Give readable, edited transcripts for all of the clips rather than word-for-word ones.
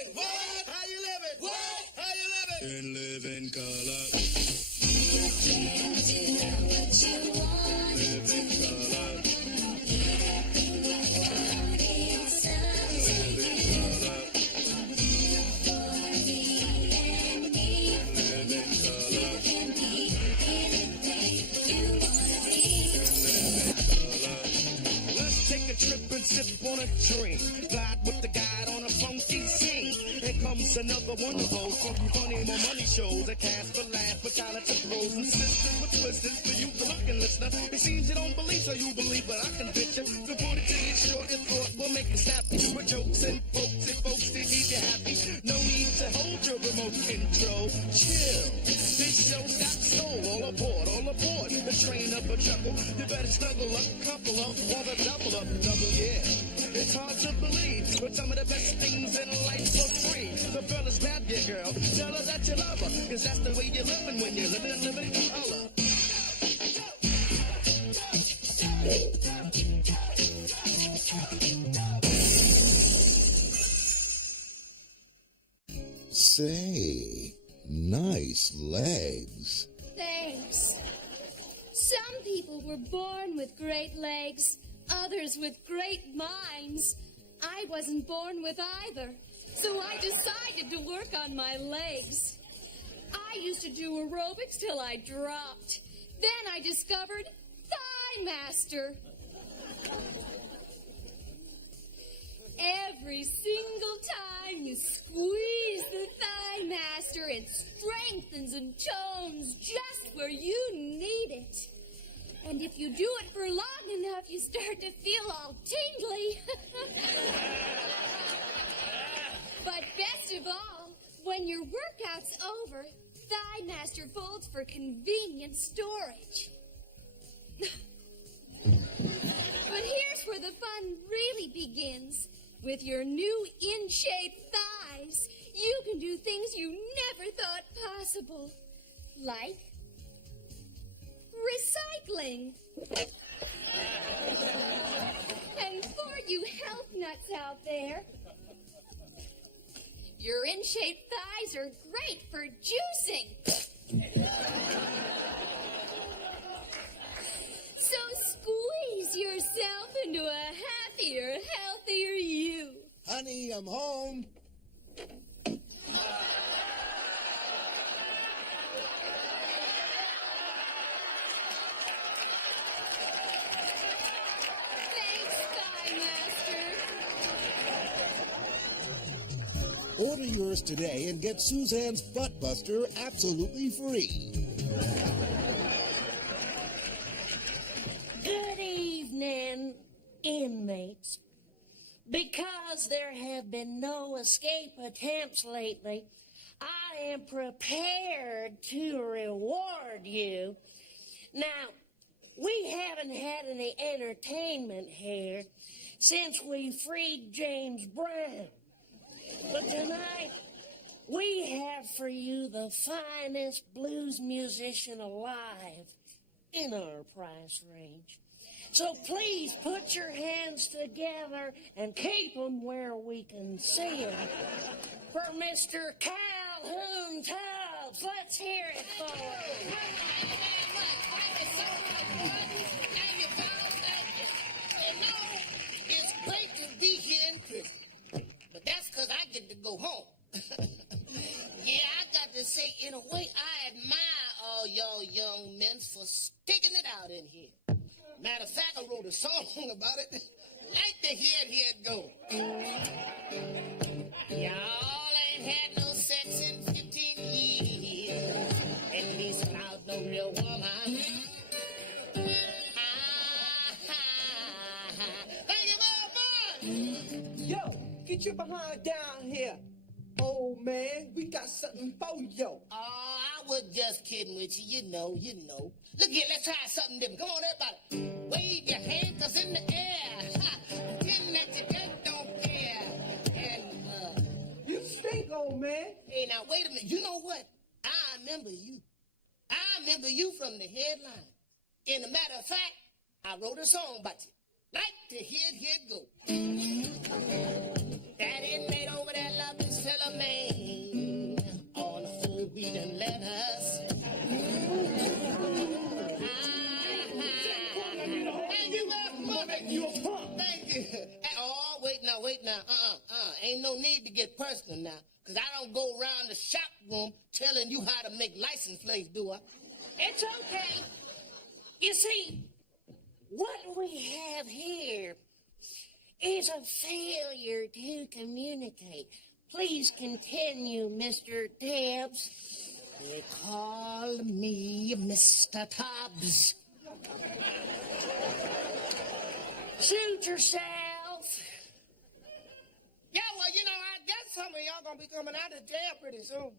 living? What? How you living? What? How you living? And live in color. You can do what you want. Live in color. Anything you want in someday. Live in color. For me and me. Live in color. You can be anything you wanna be. Let's take a trip and sip on a drink. Glide with the guide on a funky scene. Here comes another one of those funky, funny, more money shows. A cast for laugh, with talented pros and sisters with twisters for you, the looking listener. It seems you don't believe, so you believe, but I can picture. To put it to you short and thought will make you snappy. With jokes and folks that need you happy. No need to hold your remote control. Chill. This show's got soul. All aboard. The train up a chuckle. You better snuggle up, couple up, or the double up, double, yeah. It's hard to believe, but some of the best things in life for free. The fellas grab your girl, tell her that you love her, cause that's the way you're living when you're living in color. Say, nice legs. Thanks. Some people were born with great legs, others with great minds. I wasn't born with either, so I decided to work on my legs. I used to do aerobics till I dropped. Then I discovered Thigh Master. Every single time you squeeze the Thigh Master, it strengthens and tones just where you need it. And if you do it for long enough, you start to feel all tingly. But best of all, when your workout's over, Thigh Master folds for convenient storage. But here's where the fun really begins. With your new in-shape thighs, you can do things you never thought possible. Like recycling. And for you health nuts out there, your in-shape thighs are great for juicing. So squeeze yourself into a happier, healthier you. Honey, I'm home. Thanks, Thigh Master. Order yours today and get Suzanne's Butt Buster absolutely free. Good evening, inmates. Because there have been no escape attempts lately, I am prepared to reward you. Now, we haven't had any entertainment here since we freed James Brown. But tonight, we have for you the finest blues musician alive in our price range. So please put your hands together and keep them where we can see them. For Mr. Calhoun Tubbs, let's hear it for him. It's great to be here in prison, but that's because I get to go home. Yeah, I got to say, in a way, I admire all y'all young men for sticking it out in here. Matter of fact, I wrote a song about it. Like to hear it go. Y'all ain't had no sex in 15 years. At least without no real woman. Thank you very much. Yo, get your behind down here. Oh, man, we got something for you. Oh, I was just kidding with you, you know. Look here, let's try something different. Come on, everybody. Wave your hand, 'cause in the air. Pretend that you just don't care. And, You stink, old man. hey, now, wait a minute. You know what? I remember you. I remember you from the headline. In a matter of fact, I wrote a song about you. Like to hear it go. That inmate over there loved his fellow now, wait now. Ain't no need to get personal now, because I don't go around the shop room telling you how to make license plates, do I? It's okay. You see, what we have here is a failure to communicate. Please continue, Mr. Tibbs. They call me Mr. Tubbs. Suit yourself. Yeah, well, I guess some of y'all gonna be coming out of jail pretty soon.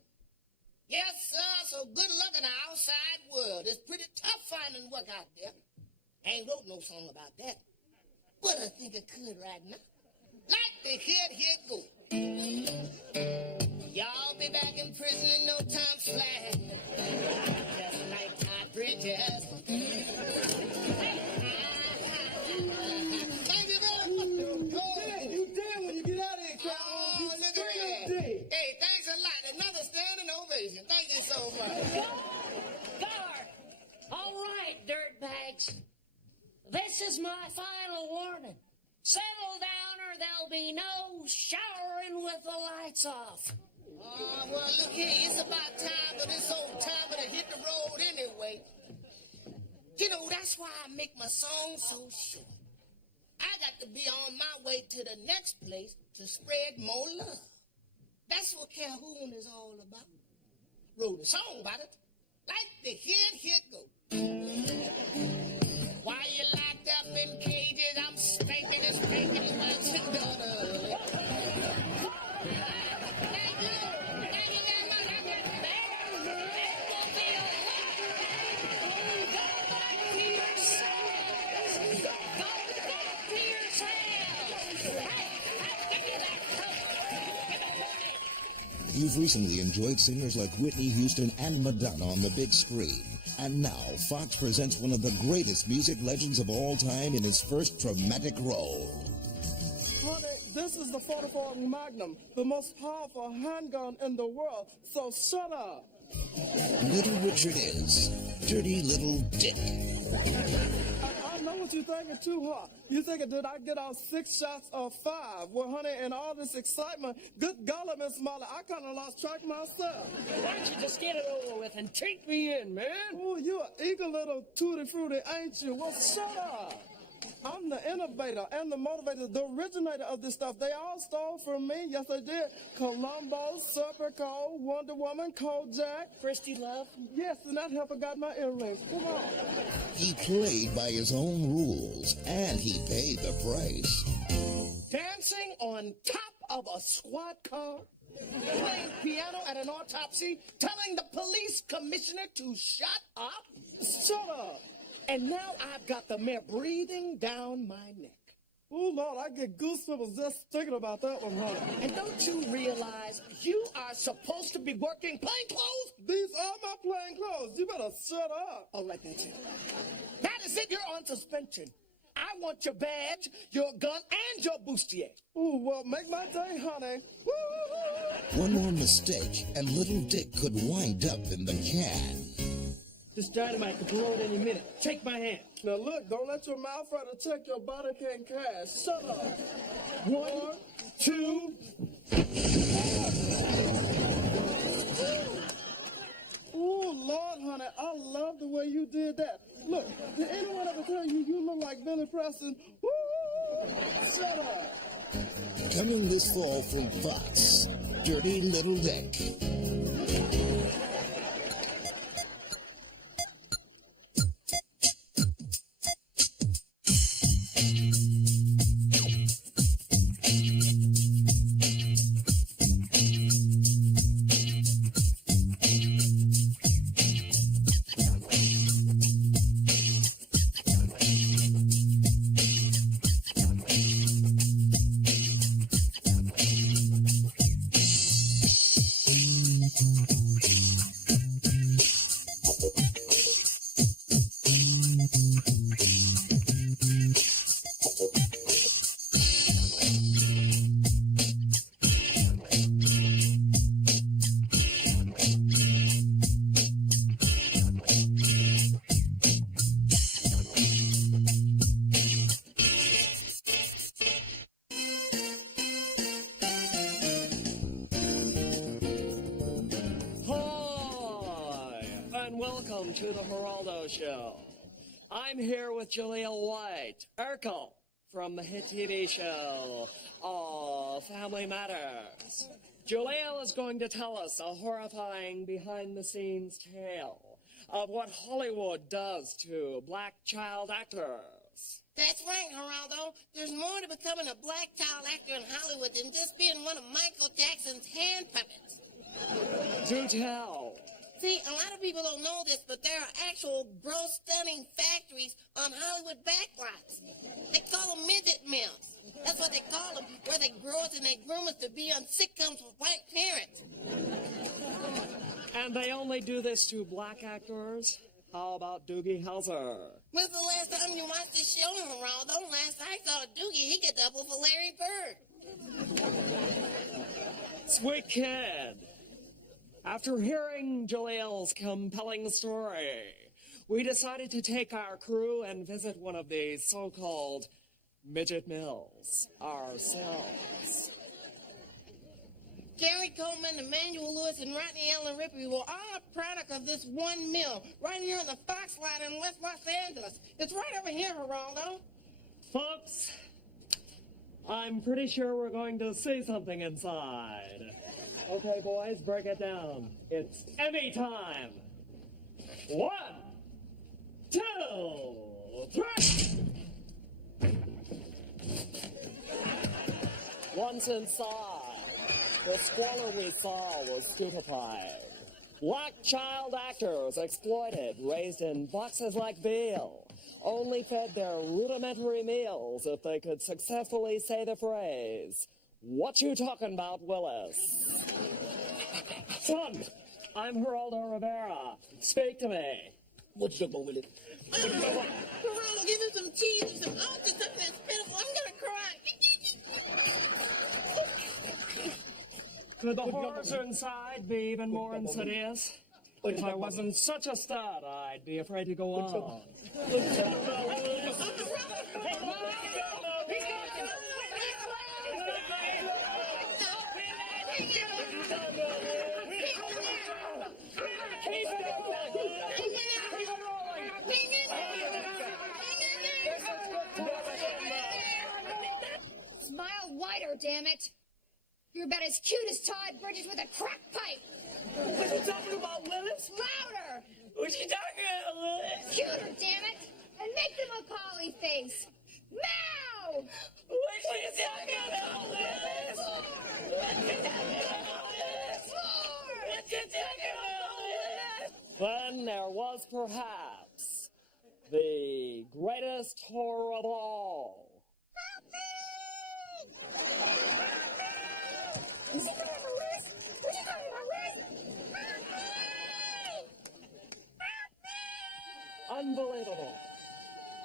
Yes, sir, so good luck in the outside world. It's pretty tough finding work out there. I ain't wrote no song about that, but I think I could right now. Like the hit, here it go. Y'all be back in prison in no time flat. Just like hot bridges. Thank you, You dead when you get out of here, Crown. Oh, look at that. Hey, thanks a lot. Another standing ovation. Thank you so much. Guard! All right, dirtbags. This is my final warning. Settle down or there'll be no showering with the lights off. Oh, well, look here. It's about time for this old timer to hit the road anyway. That's why I make my song so short. I got to be on my way to the next place to spread more love. That's what Calhoun is all about. Wrote a song about it. Like the hit go. While you locked up in cages, I'm spanking and spanking wives and daughters. Thank you. Thank you very much. I got it will be a go back to yourselves. Go back to yourselves. Hey, give me that coat. Give it away. You've recently enjoyed singers like Whitney Houston and Madonna on the big screen. And now, Fox presents one of the greatest music legends of all time in his first dramatic role. Honey, this is the 44 Magnum, the most powerful handgun in the world, so shut up. Little Richard is Dirty Little Dick. I know what you're thinking too hard. You thinking, did I get out 6 shots or 5? Well, honey, in all this excitement, good golly, Miss Molly, I kind of lost track myself. Why don't you just get it over with and take me in, man? Oh, you an eager little tutti frutti, ain't you? Well, shut up. I'm the innovator and the motivator, the originator of this stuff. They all stole from me. Yes, they did. Columbo, Serpico, Wonder Woman, Kojak. Christy Love. Yes, and that heifer got my earrings. Come on. He played by his own rules, and he paid the price. Dancing on top of a squad car, playing piano at an autopsy, telling the police commissioner to shut up. Shut up. And now I've got the mayor breathing down my neck. Oh, Lord, I get goosebumps just thinking about that one, honey. And don't you realize you are supposed to be working plain clothes? These are my plain clothes. You better shut up. All right, that's it. That is it. You're on suspension. I want your badge, your gun, and your bustier. Oh, well, make my day, honey. Woo! One more mistake, and Little Dick could wind up in the can. This dynamite could blow at any minute. Take my hand. Now, look, don't let your mouth try to check your body can cash. Shut up. 1, 2. Oh, Lord, honey, I love the way you did that. Look, did anyone ever tell you you look like Billy Preston? Woo! Shut up. Coming this fall from Fox, Dirty Little Dick. welcome to the Geraldo Show. I'm here with Jaleel White, Urkel, from the hit TV show, Family Matters. Jaleel is going to tell us a horrifying behind-the-scenes tale of what Hollywood does to black child actors. That's right, Geraldo. There's more to becoming a black child actor in Hollywood than just being one of Michael Jackson's hand puppets. Do tell. See, a lot of people don't know this, but there are actual gross, stunning factories on Hollywood backlots. They call them midget mills. That's what they call them, where they grow us and they groom us to be on sitcoms with white parents. And they only do this to black actors? How about Doogie Howser? When's the last time you watched this show, Geraldo? Last I saw Doogie, he could double for Larry Bird. Sweet kid. After hearing Jaleel's compelling story, we decided to take our crew and visit one of these so-called midget mills ourselves. Gary Coleman, Emmanuel Lewis, and Rodney Allen Ripley were all a product of this one mill, right here in the Fox Lot in West Los Angeles. It's right over here, Geraldo. Folks, I'm pretty sure we're going to see something inside. Okay, boys, break it down. It's Emmy time. 1, 2, 3. Once inside, the squalor we saw was stupefying. Black child actors exploited, raised in boxes like veal, only fed their rudimentary meals if they could successfully say the phrase, "What you talking about, Willis?" Son, I'm Geraldo Rivera. Speak to me. What you talking about, Willis? Geraldo, give him some cheese and some oats and something that's pitiful. I'm gonna cry. Could the horrors inside be even more insidious? If I wasn't such a stud, I'd be afraid to go on. Smile wider, damn it. You're about as cute as Todd Bridges with a crack pipe. What you talking about, Willis? Louder. What you talking about, Willis? Cuter, damn it. And make them a collie face. Meow. What you talking about, Willis? What you talking about, Willis? What you talking about, Willis? Then there was perhaps the greatest horror of all. Unbelievable.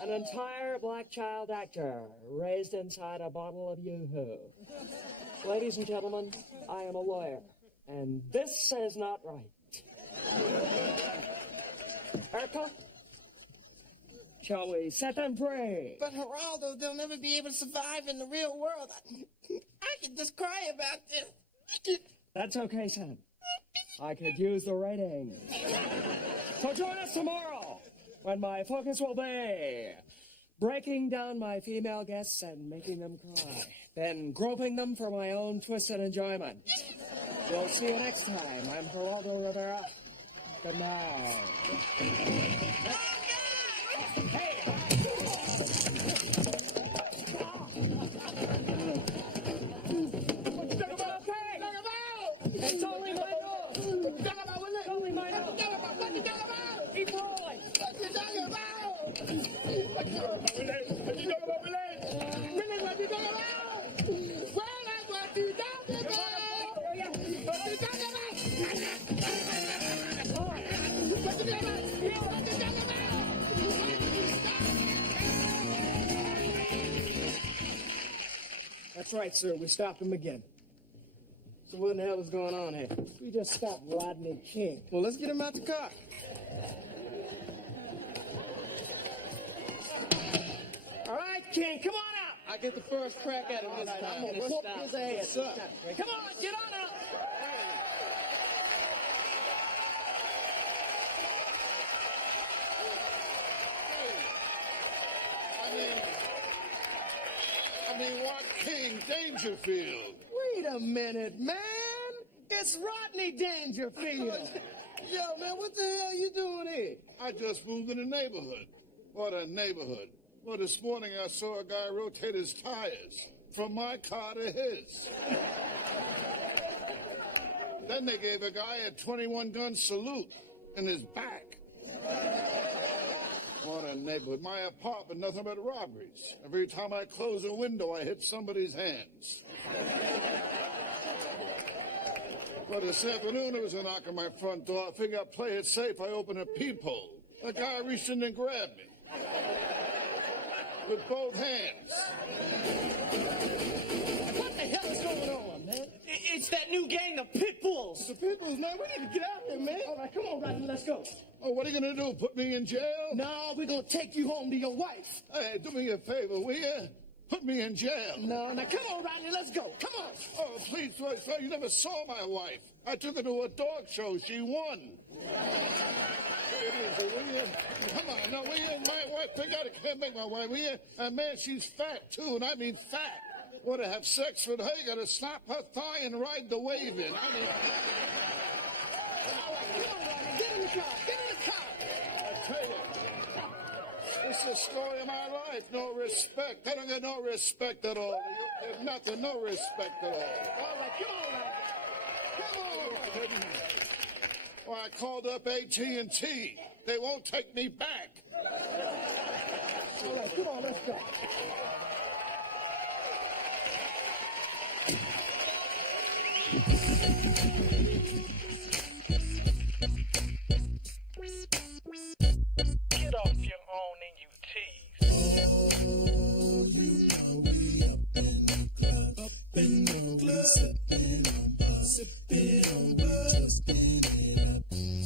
An entire black child actor raised inside a bottle of Yoo-hoo. Ladies and gentlemen, I am a lawyer, and this is not right. Erica, shall we set them free? But Geraldo, they'll never be able to survive in the real world. I can just cry about this. That's okay, son. I could use the ratings. So join us tomorrow when my focus will be breaking down my female guests and making them cry, then groping them for my own twisted enjoyment. We'll see you next time. I'm Geraldo Rivera. Good night. Hey! It's only my nose. It's only my nose. Keep rolling. That's right, sir. We stopped him again. So what in the hell is going on here? We just stopped Rodney King. Well, let's get him out the car. All right, King, come on out. I get the first crack at him this time. I'm gonna whoop his ass. What's up? Come on, get on out. I mean, what King Dangerfield? Wait a minute, man. It's Rodney Dangerfield. Yo, man, what the hell you doing here? I just moved in the neighborhood. What a neighborhood. Well, this morning I saw a guy rotate his tires from my car to his. Then they gave a guy a 21-gun salute in his back. What a neighborhood. My apartment, nothing but robberies. Every time I close a window, I hit somebody's hands. Well, this afternoon there was a knock on my front door. I figured I'd play it safe. I opened a peephole. A guy reached in and grabbed me. With both hands. What the hell is going on, man? It's that new gang, the Pit Bulls. The Pitbulls, man, we need to get out of here, man. All right, come on, Rodney, let's go. Oh, what are you going to do? Put me in jail? No, we're going to take you home to your wife. Hey, do me a favor, will you? Put me in jail. No, now come on, Rodney, let's go. Come on. Oh, please, sir, you never saw my wife. I took her to a dog show. She won. Will you? Come on, now, will you? My wife, I can't make my wife, will you? And man, she's fat, too, and I mean fat. Want to have sex with her, you got to slap her thigh and ride the wave in. I mean... All right, come on, Rodney, get in the car, get in the car. I tell you, this is the story of my life. No respect. I don't get no respect at all. You have nothing, no respect at all. All right, come on, Rodney. Come on. Well, I called up AT&T. They won't take me back. All right, come on, let's go. Get off your own and you tease.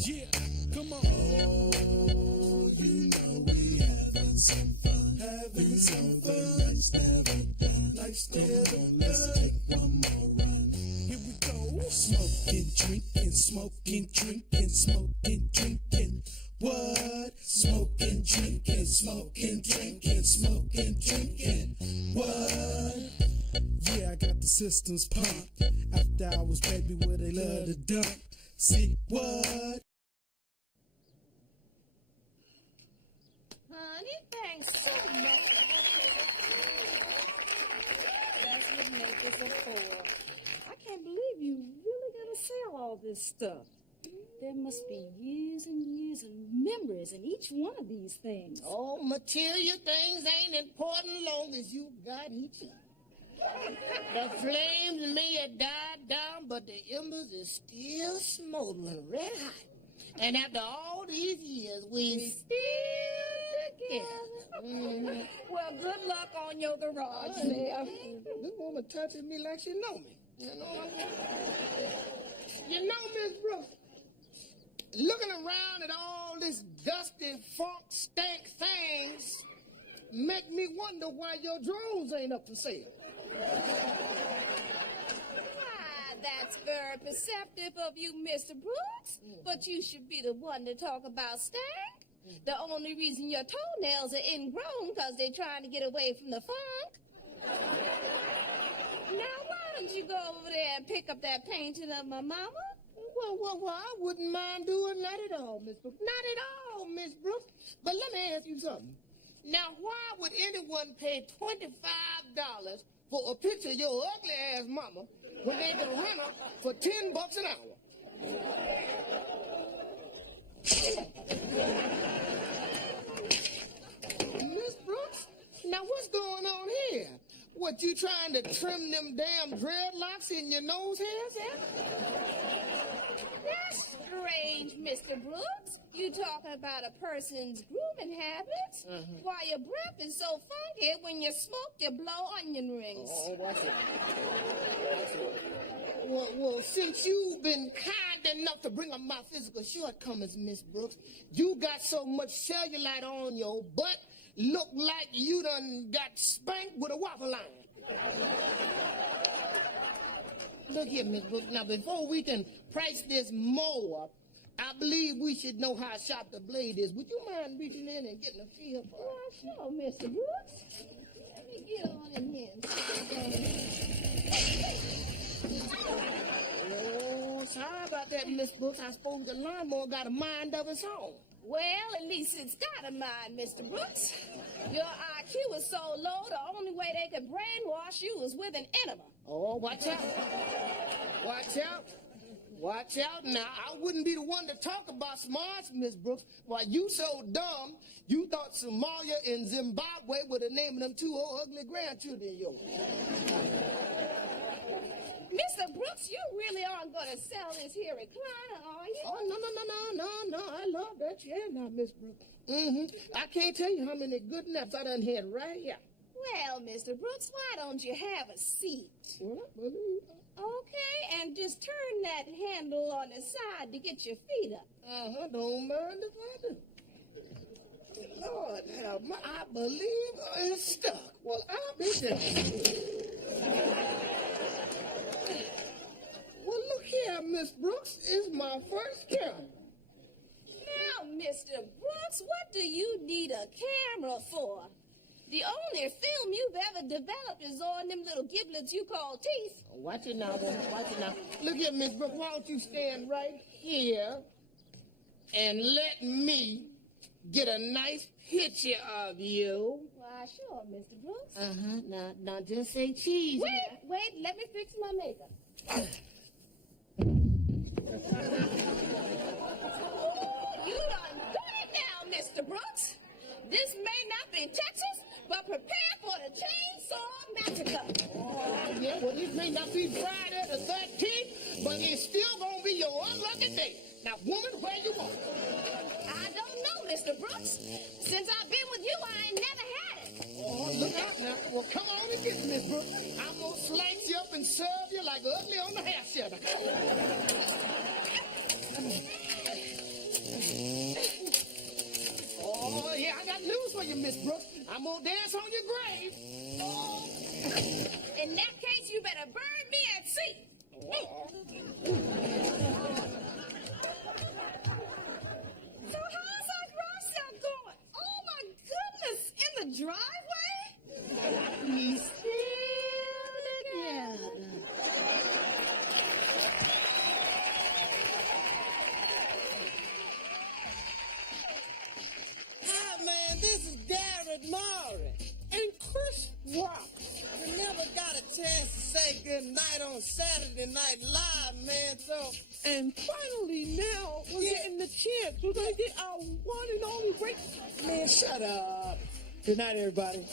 Yeah, come on. Oh, you know we having some fun. Having some fun. Life's never done. Life's never done. Let's take one more run. Here we go. Smoking, drinking, smoking, drinking, smoking, drinking. What? Smoking, drinking, smoking, drinking, smoking, drinking. What? Yeah, I got the systems pumped. After hours, baby, where they love to dump. See what? Honey, thanks so much. That's what makes us a four. I can't believe you really gonna sell all this stuff. There must be years and years of memories in each one of these things. Oh, material things ain't important long as you got each other. The flames may have died down, but the embers is still smoldering red hot. And after all these years, we still together. Well, good luck on your garage there. This woman touching me like she know me. You know, Miss Brooks, looking around at all this dusty, funk, stank things make me wonder why your drones ain't up for sale. Why, that's very perceptive of you, Mr. Brooks. But you should be the one to talk about stank. The only reason your toenails are ingrown because they're trying to get away from the funk. Now, why don't you go over there and pick up that painting of my mama? Well, I wouldn't mind doing that at all, Miss Brooks. Not at all, Miss Brooks. But let me ask you something. Now, why would anyone pay $25 for a picture of your ugly-ass mama when they can rent her for $10 an hour? Miss Brooks, now what's going on here? What, you trying to trim them damn dreadlocks in your nose hairs, eh? That's strange, Mr. Brooks. You talking about a person's grooming habits? Why, your breath is so funky when you smoke, you blow onion rings. Oh, what's it? Well, since you've been kind enough to bring up my physical shortcomings, Miss Brooks, you got so much cellulite on your butt, look like you done got spanked with a waffle iron. Look here, Miss Brooks. Now, before we can price this mower, I believe we should know how sharp the blade is. Would you mind reaching in and getting a feel for it? Sure, Mr. Brooks. Let me Get on in here and Oh, sorry about that, Miss Brooks. I suppose the lawnmower got a mind of its own. Well, at least it's got a mind, Mr. Brooks. Your IQ is so low, the only way they could brainwash you is with an enema. Oh, watch out. Watch out. Watch out now. I wouldn't be the one to talk about smarts, Miss Brooks. Why, you so dumb, you thought Somalia and Zimbabwe were the name of them two old ugly grandchildren of yours. Mr. Brooks, you really aren't going to sell this here recliner, are you? Oh, no. I love that chair now, Miss Brooks. I can't tell you how many good naps I done had right here. Well, Mr. Brooks, why don't you have a seat? Well, I believe. Okay, and just turn that handle on the side to get your feet up. Don't mind if I do. Lord, I believe it's stuck. Well, I'll be damned. Well, look here, Miss Brooks. It's my first camera. Now, Mr. Brooks, what do you need a camera for? The only film you've ever developed is on them little giblets you call teeth. Oh, watch it now, woman. Watch it now. Look here, Miss Brooks. Why don't you stand right here and let me get a nice picture of you? Why, sure, Mr. Brooks. Now just say cheese. Wait, let me fix my makeup. You done got it now, Mr. Brooks. This may not be Texas, but prepare for the Chainsaw Massacre. Oh, yeah, well, this may not be Friday the 13th, but it's still gonna be your unlucky day. Now, woman, where you want? I don't know, Mr. Brooks. Since I've been with you, I ain't never had it. Oh, look out now. Well, come on and get it, Miss Brooks. I'm gonna slice you up and serve you like ugly on the hair shelter. Oh, yeah, I got news for you, Miss Brooks. I'm gonna dance on your grave. Oh. In that case, you better burn me at sea. So how's that process going? Oh, my goodness, in the driveway? We still together. Hi, man, this is Garrett Murray and Chris Rock. We never got a chance to say good night on Saturday Night Live, man, so... And finally now, we're getting the chance. We're going to get our one and only break. Man, shut up. Good night, everybody.